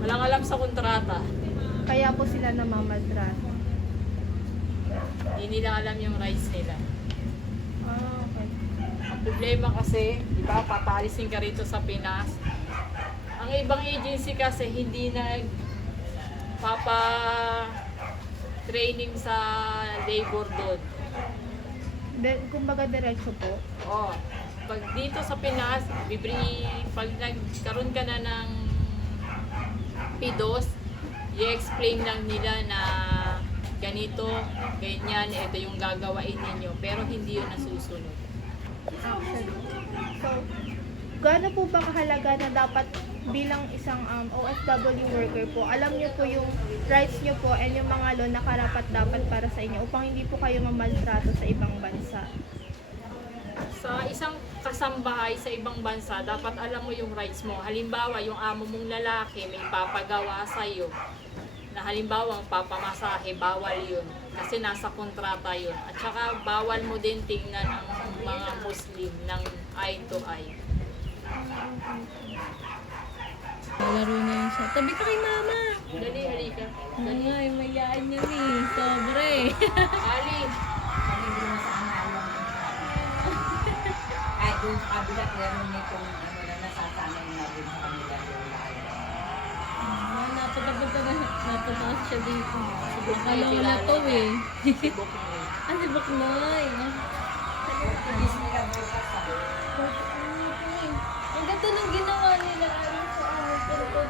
Walang alam sa kontrata. Kaya po sila namamaltrato. Hindi nila alam yung rights nila. Okay. Ang problema kasi, di ba, papalisin ka rito sa Pinas. Ang ibang agency kasi hindi training sa labor doon. Kumbaga diretso po. Oh, pag dito sa Pinas, pag nagkaroon ka na ng PIDOS, i-explain lang nila na ganito, ganyan, ito yung gagawain ninyo. Pero hindi yun nasusunod. Actually. So, gaano po ba kahalaga na dapat bilang isang OFW worker po, alam niyo po yung rights niyo po and yung mga law na karapat-dapat para sa inyo upang hindi po kayo mamaltrato sa ibang bansa? Sa isang kasambahay sa ibang bansa, dapat alam mo yung rights mo. Halimbawa, yung amo mong lalaki may papagawa sa'yo. Na halimbawa, ang papamasahe, bawal yun. Kasi nasa kontrata yun. At saka, bawal mo din tingnan ang mga Muslim ng eye to eye. Laro na yun siya. Tabi ka kay mama. Dali, halika. Dali nga, mayaan yan eh. Sobre. Ali, Kahit doon sa kabila, meron nitong ano na nasasanay na rin sa kanila yung lahat. Napunta siya dito. Subok na Akala ko yung na to eh. subok mo yun. Ah, si Baknoy. Inis nila bukas sa Ang ganda ng ginawa nila. Ano sa amin. Pero pag